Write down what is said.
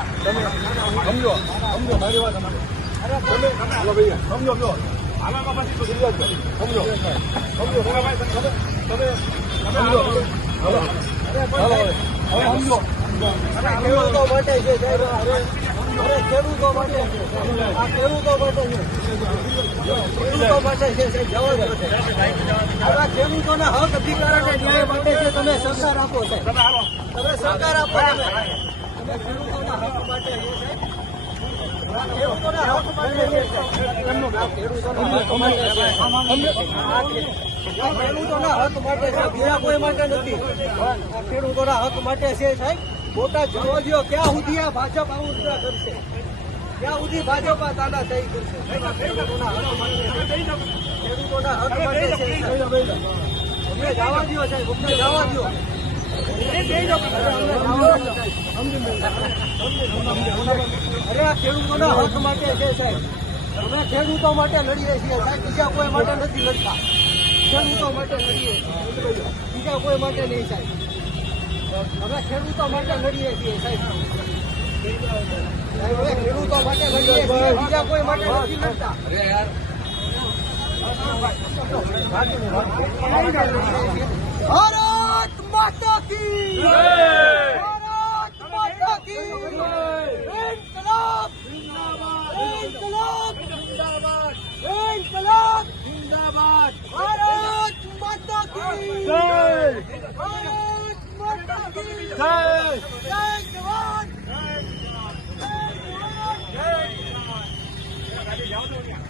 સમજો સમજો મારી વાત સમજો ભૈયા સમજો જો આમાં પછી સમજો સમજો તમે તમે સમજો હવે સમજો ખેડૂતો માટે છે ખેડૂતો માટે છે આ ખેડૂતો માટે છે ખેડૂતો ખેડૂતોના હક માટે છે નથી ખેડૂતોના હક માટે છે સાહેબ. મોટા જવા ક્યાં સુધી આ ભાજપ આવું કરશે? ક્યાં સુધી ભાજપ કરશે સાહેબ, ખેડૂતોના હક માટે છે. અમને જવા દો સાહેબ અમને જવા દો અરે આ ખેડૂતોના હક માટે છે સાહેબ અમે ખેડૂતો માટે લડીએ છીએ સાહેબ બીજા કોઈ માટે નથી લડતા ખેડૂતો માટે લડીએ છીએ બીજા કોઈ માટે નહીં સાહેબ અમે ખેડૂતો માટે લડીએ છીએ સાહેબ ખેડૂતો માટે લડીએ બીજા કોઈ માટે નથી લડતા ભારત માતા કી ભારત માતા કી ભારત માતા કી Yeah.